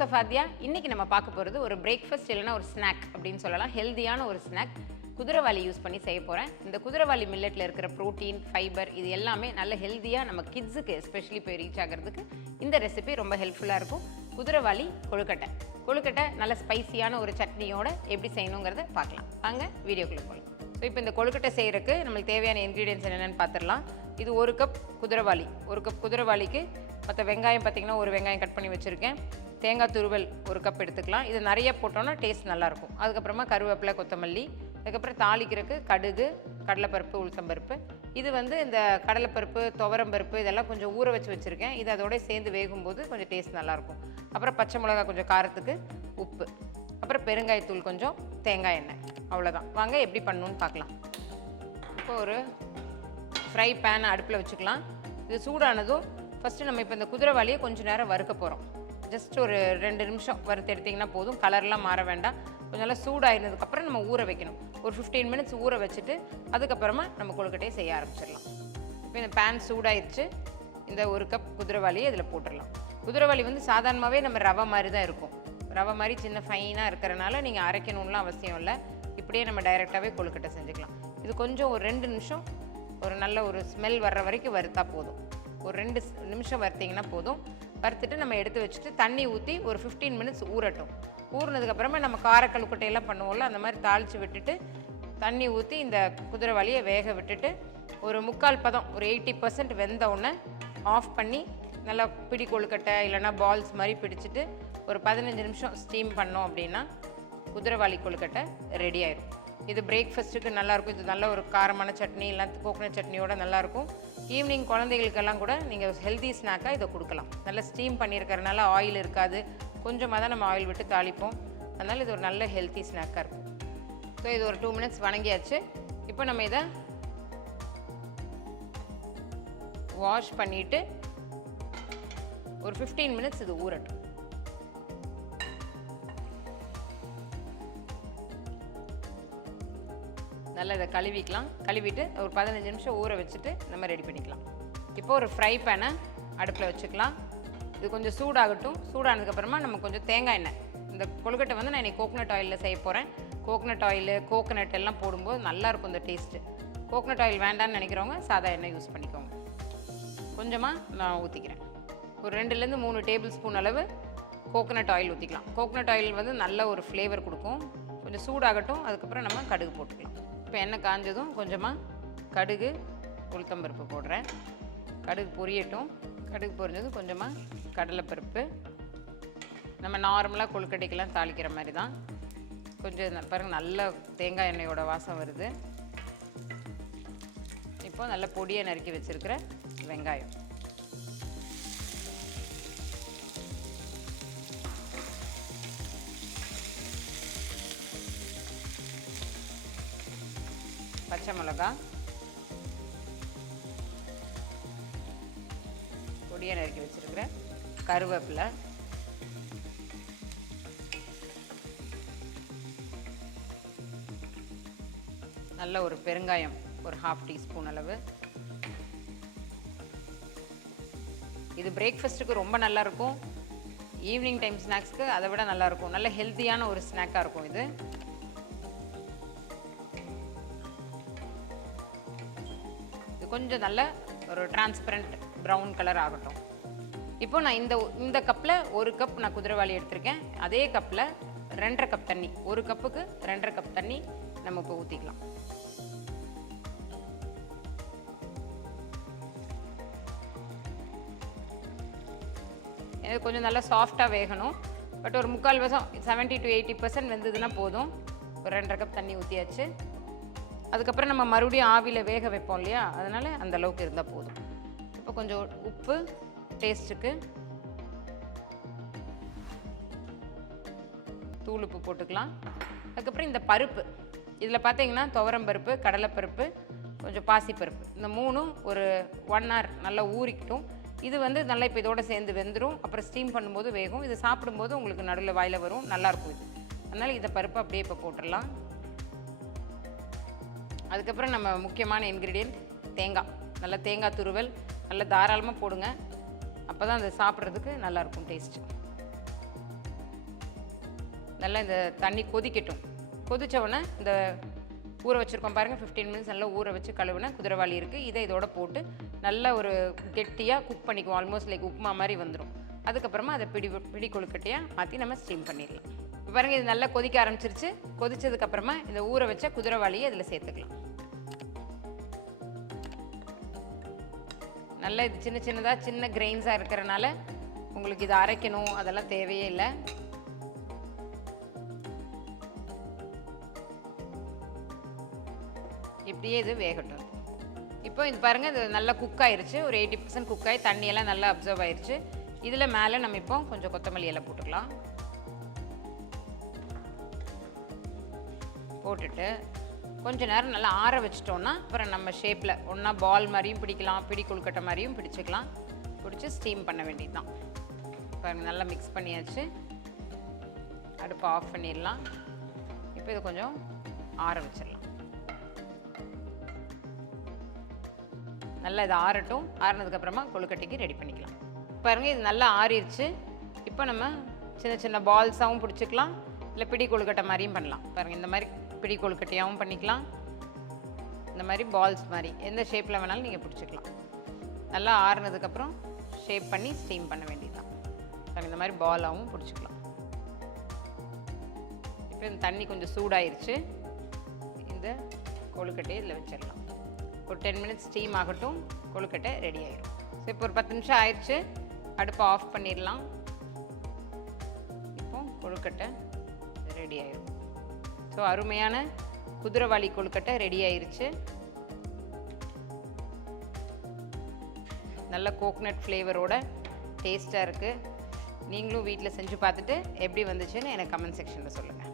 அசாஃபாத்தியா. இன்னைக்கு நம்ம பார்க்க போகிறது ஒரு பிரேக்ஃபாஸ்ட் இல்லைனா ஒரு ஸ்நாக் அப்படின்னு சொல்லலாம். ஹெல்தியான ஒரு ஸ்நாக் குதிரைவாலி யூஸ் பண்ணி செய்ய போகிறேன். இந்த குதிரைவாலி மில்லட்டில் இருக்கிற ப்ரோட்டீன், ஃபைபர் இது எல்லாமே நல்ல ஹெல்த்தியாக நம்ம கிட்ஸுக்கு எஸ்பெஷலி போய் ரீச் ஆகிறதுக்கு இந்த ரெசிபி ரொம்ப ஹெல்ப்ஃபுல்லாக இருக்கும். குதிரைவாலி கொழுக்கட்டை நல்ல ஸ்பைசியான ஒரு சட்னியோட எப்படி செய்யணுங்கிறத பார்க்கலாம். வாங்க வீடியோக்குள்ளே போகலாம். ஸோ இப்போ இந்த கொழுக்கட்டை செய்கிறதுக்கு நம்மளுக்கு தேவையான இன்க்ரீடியன்ஸ் என்னென்னு பார்த்துடலாம். இது 1 கப் குதிரைவாலி. 1 கப் குதிரைவாலிக்கு மற்ற வெங்காயம் பார்த்திங்கன்னா 1 வெங்காயம் கட் பண்ணி வச்சுருக்கேன். தேங்காய் துருவல் 1 கப் எடுத்துக்கலாம். இது நிறைய போட்டோன்னா டேஸ்ட் நல்லாயிருக்கும். அதுக்கப்புறமா கருவேப்பிலை, கொத்தமல்லி, அதுக்கப்புறம் தாளிக்கிறதுக்கு கடுகு, கடலைப்பருப்பு, உளுத்தம்பருப்பு. இது இந்த கடலைப்பருப்பு, துவரம்பருப்பு இதெல்லாம் கொஞ்சம் ஊற வச்சுருக்கேன். இது அதோட சேர்ந்து வேகும்போது கொஞ்சம் டேஸ்ட் நல்லாயிருக்கும். அப்புறம் பச்சை மிளகாய் கொஞ்சம் காரத்துக்கு, உப்பு, அப்புறம் பெருங்காயத்தூள் கொஞ்சம், தேங்காய் எண்ணெய், அவ்வளோதான். வாங்க எப்படி பண்ணணுன்னு பார்க்கலாம். இப்போ ஒரு ஃப்ரை பேன் அடுப்பில் வச்சுக்கலாம். இது சூடானதும் ஃபஸ்ட்டு நம்ம இப்போ இந்த குதிரைவாலியை கொஞ்சம் நேரம் வறுக்க போகிறோம். ஜஸ்ட் ஒரு 2 நிமிஷம் வறுத்து எடுத்திங்கன்னா போதும். கலர்லாம் மாற வேண்டாம். கொஞ்சம் நல்லா சூடாகினதுக்கப்புறம் நம்ம ஊற வைக்கணும். ஒரு 15 மினிட்ஸ் ஊற வச்சுட்டு அதுக்கப்புறமா நம்ம கொழுக்கட்டையை செய்ய ஆரம்பிச்சிடலாம். இப்போ இந்த பேன் சூடாயிடுச்சு. இந்த 1 கப் குதிரைவாலியை இதில் போட்டுடலாம். குதிரைவாலி சாதாரணமாகவே நம்ம ரவை மாதிரி தான் இருக்கும். ரவை மாதிரி சின்ன ஃபைனாக இருக்கிறனால நீங்கள் அரைக்கணும்லாம் அவசியம் இல்லை. இப்படியே நம்ம டைரெக்டாகவே கொழுக்கட்டை செஞ்சுக்கலாம். இது கொஞ்சம் ஒரு 2 நிமிஷம் ஒரு நல்ல ஒரு ஸ்மெல் வர்ற வரைக்கும் வறுத்தா போதும். ஒரு 2 நிமிஷம் வறுத்திங்கன்னா போதும். வறுத்துட்டு நம்ம எடுத்து வச்சுட்டு தண்ணி ஊற்றி ஒரு 15 மினிட்ஸ் ஊறட்டும். ஊறினதுக்கப்புறமா நம்ம கார கொழுக்கட்டையெல்லாம் பண்ணுவோம்ல, அந்த மாதிரி தாளித்து விட்டுட்டு தண்ணி ஊற்றி இந்த குதிரைவாலியை வேக விட்டுட்டு ஒரு 3/4 பதம், ஒரு 80% வெந்த உடனே ஆஃப் பண்ணி நல்லா பிடி கொழுக்கட்டை இல்லைனா பால்ஸ் மாதிரி பிடிச்சிட்டு ஒரு 15 நிமிஷம் ஸ்டீம் பண்ணோம் அப்படின்னா குதிரைவாலி கொழுக்கட்டை ரெடி ஆயிடும். இது பிரேக்ஃபாஸ்ட்டுக்கு நல்லாயிருக்கும். இது நல்ல ஒரு காரமான சட்னி இல்லை கோகனட் சட்னியோட நல்லாயிருக்கும். ஈவினிங் குழந்தைகளுக்கெல்லாம் கூட நீங்கள் ஹெல்தி ஸ்நாக்காக இதை கொடுக்கலாம். நல்லா ஸ்டீம் பண்ணியிருக்கிறதுனால ஆயில் இருக்காது. கொஞ்சமாக தான் நம்ம ஆயில் விட்டு தாளிப்போம். அதனால் இது ஒரு நல்ல ஹெல்த்தி ஸ்நாக்காக இருக்கும். ஸோ இது ஒரு 2 மினிட்ஸ் வணங்கியாச்சு. இப்போ நம்ம இதை வாஷ் பண்ணிவிட்டு ஒரு 15 மினிட்ஸ் இது ஊறட்டும். நல்லா இதை கழுவிக்கலாம். கழுவிட்டு ஒரு 15 நிமிஷம் ஊற வச்சுட்டு நம்ம ரெடி பண்ணிக்கலாம். இப்போ ஒரு ஃப்ரை பேனை அடுப்பில் வச்சுக்கலாம். இது கொஞ்சம் சூடாகட்டும். சூடானதுக்கப்புறமா நம்ம கொஞ்சம் தேங்காய் எண்ணெய், இந்த கொழுக்கட்டை நான் இன்றைக்கி கோகனட் ஆயிலில் செய்ய போகிறேன். கோகனட் ஆயில், கோகனட் எல்லாம் போடும்போது நல்லாயிருக்கும் இந்த டேஸ்ட்டு. கோகனட் ஆயில் வேண்டான்னு நினைக்கிறவங்க சாதா எண்ணெய் யூஸ் பண்ணிக்கோங்க. கொஞ்சமாக நான் ஊற்றிக்கிறேன். ஒரு 2லேருந்து 3 டேபிள் ஸ்பூன் அளவு கோகனட் ஆயில் ஊற்றிக்கலாம். கோகனட் ஆயில் நல்ல ஒரு ஃப்ளேவர் கொடுக்கும். கொஞ்சம் சூடாகட்டும். அதுக்கப்புறம் நம்ம கடுகு போட்டுக்கலாம். இப்போ எண்ணெய் காஞ்சதும் கொஞ்சமாக கடுகு, உளுத்தம்பருப்பு போடுறேன். கடுகு பொரியட்டும். கடுகு பொரிஞ்சதும் கொஞ்சமாக கடலைப்பருப்பு. நம்ம நார்மலாக கொழுக்கட்டைக்கெல்லாம் தாளிக்கிற மாதிரி தான். கொஞ்சம் பாருங்கள், நல்ல தேங்காய் எண்ணெயோட வாசம் வருது. இப்போ நல்ல பொடியை நறுக்கி வச்சுருக்கிற வெங்காயம், பச்சை மிளகாய், பொடியை நறுக்கி வச்சுருக்கிற கருவேப்பிலை, நல்ல ஒரு பெருங்காயம் ஒரு 1/2 டீஸ்பூன் அளவு. இது பிரேக்ஃபாஸ்ட்டுக்கு ரொம்ப நல்லாயிருக்கும். ஈவினிங் டைம் ஸ்நாக்ஸ்க்கு அதை விட நல்லாயிருக்கும். நல்ல ஹெல்த்தியான ஒரு ஸ்நாக்காக இருக்கும் இது. கொஞ்சம் நல்ல ஒரு டிரான்ஸ்பரண்ட் ப்ரௌன் கலர் ஆகட்டும். இப்போ நான் இந்த கப்பில் 1 கப் நான் குதிரைவாலி எடுத்திருக்கேன். அதே கப்பில் 2.5 கப் தண்ணி, 1 கப்புக்கு 2.5 கப் தண்ணி நம்ம இப்போ ஊற்றிக்கலாம். இது கொஞ்சம் நல்லா சாஃப்டாக வேகணும். பட் ஒரு 3/4 70 to 80% வெந்ததுன்னா போதும். ஒரு 2.5 கப் தண்ணி ஊற்றியாச்சு. அதுக்கப்புறம் நம்ம மறுபடியும் ஆவியில் வேக வைப்போம் இல்லையா, அதனால் அந்த அளவுக்கு இருந்தால் போதும். இப்போ கொஞ்சம் உப்பு டேஸ்ட்டுக்கு, தூள் உப்பு போட்டுக்கலாம். அதுக்கப்புறம் இந்த பருப்பு, இதில் பார்த்தீங்கன்னா துவரம்பருப்பு, கடலைப்பருப்பு, கொஞ்சம் பாசிப்பருப்பு, இந்த 3ம் ஒரு 1 hour நல்லா ஊறிக்கிட்டும். இது நல்லா இப்போ இதோட சேர்ந்து வெந்துடும். அப்புறம் ஸ்டீம் பண்ணும்போது வேகும். இது சாப்பிடும்போது உங்களுக்கு நடுவில் வாயில் வரும், நல்லாயிருக்கும் இது. அதனால் இந்த பருப்பு அப்படியே இப்போ போட்டுடலாம். அதுக்கப்புறம் நம்ம முக்கியமான இன்க்ரீடியன்ட் தேங்காய். நல்ல தேங்காய் துருவல் நல்லா தாராளமாக போடுங்க. அப்போ தான் அது சாப்பிட்றதுக்கு நல்லாயிருக்கும் டேஸ்ட்டு. நல்லா இந்த தண்ணி கொதிக்கட்டும். கொதிச்ச உடனே இந்த ஊற வச்சுருக்கோம் பாருங்கள், 15 மினிட்ஸ் நல்லா ஊற வச்சு கழுவுன குதிரைவாலி இருக்குது. இதை இதோட போட்டு நல்லா ஒரு கெட்டியாக குக் பண்ணிக்குவோம். ஆல்மோஸ்ட் லைக் உப்புமா மாதிரி வந்துடும். அதுக்கப்புறமா அதை பிடி கொழுக்கட்டையாக மாற்றி நம்ம ஸ்டீம் பண்ணிடலாம். இப்போ பாருங்கள், இது நல்லா கொதிக்க ஆரம்பிச்சிருச்சு. கொதிச்சதுக்கப்புறமா இந்த ஊற வச்ச குதிரைவாலியை இதில் சேர்த்துக்கலாம். நல்லா இது சின்ன சின்னதாக சின்ன கிரெயின்ஸாக இருக்கிறனால உங்களுக்கு இதை அரைக்கணும் அதெல்லாம் தேவையே இல்லை. இப்படியே இது வேகட்டும். இப்போ இது பாருங்கள், இது நல்லா குக் ஆயிடுச்சு. ஒரு 80% குக் ஆகி தண்ணியெல்லாம் நல்லா அப்சர்வ் ஆயிடுச்சு. இதில் மேலே நம்ம இப்போ கொஞ்சம் கொத்தமல்லி எல்லாம் போட்டுக்கலாம். போட்டுட்டு கொஞ்ச நேரம் நல்லா ஆற வச்சிட்டோன்னா அப்புறம் நம்ம ஷேப்பில் ஒன்றா பால் மாதிரியும் பிடிக்கலாம், பிடி கொழுக்கட்டை மாதிரியும் பிடிச்சிக்கலாம். பிடிச்சி ஸ்டீம் பண்ண வேண்டியது தான். பாருங்கள், நல்லா மிக்ஸ் பண்ணியாச்சு. அடுப்பை ஆஃப் பண்ணிடலாம். இப்போ இதை கொஞ்சம் ஆற வச்சிடலாம். நல்லா இது ஆறட்டும். ஆறினதுக்கப்புறமா கொழுக்கட்டைக்கு ரெடி பண்ணிக்கலாம். பாருங்கள், இது நல்லா ஆறிடுச்சு. இப்போ நம்ம சின்ன சின்ன பால்ஸாகவும் பிடிச்சிக்கலாம், இல்லை பிடி கொழுக்கட்டை மாதிரியும் பண்ணலாம். பாருங்கள், இந்த மாதிரி பிடி கொழுக்கட்டையாகவும் பண்ணிக்கலாம், இந்த மாதிரி பால்ஸ் மாதிரி எந்த ஷேப்பில் வேணாலும் நீங்கள் பிடிச்சிக்கலாம். நல்லா ஆறுனதுக்கப்புறம் ஷேப் பண்ணி ஸ்டீம் பண்ண வேண்டியது தான். பாருங்கள், இந்த மாதிரி பாலாகவும் பிடிச்சிக்கலாம். இப்போ இந்த தண்ணி கொஞ்சம் சூடாயிருச்சு. இந்த கொழுக்கட்டையை இதில் வச்சிடலாம். ஒரு 10 மினிட்ஸ் ஸ்டீம் ஆகட்டும். கொழுக்கட்டை ரெடி ஆகிடும். ஸோ இப்போ ஒரு 10 நிமிஷம் ஆயிடுச்சு. அடுப்பை ஆஃப் பண்ணிடலாம். இப்போ கொழுக்கட்டை ரெடி ஆயிடும். ஸோ அருமையான குதிரைவாலி கொழுக்கட்டை ரெடி ஆயிருச்சு. நல்ல கோகனட் ஃப்ளேவரோட டேஸ்ட்டாக இருக்குது. நீங்களும் வீட்டில் செஞ்சு பார்த்துட்டு எப்படி வந்துச்சுன்னு எனக்கு கமெண்ட் செக்ஷனில் சொல்லுங்கள்.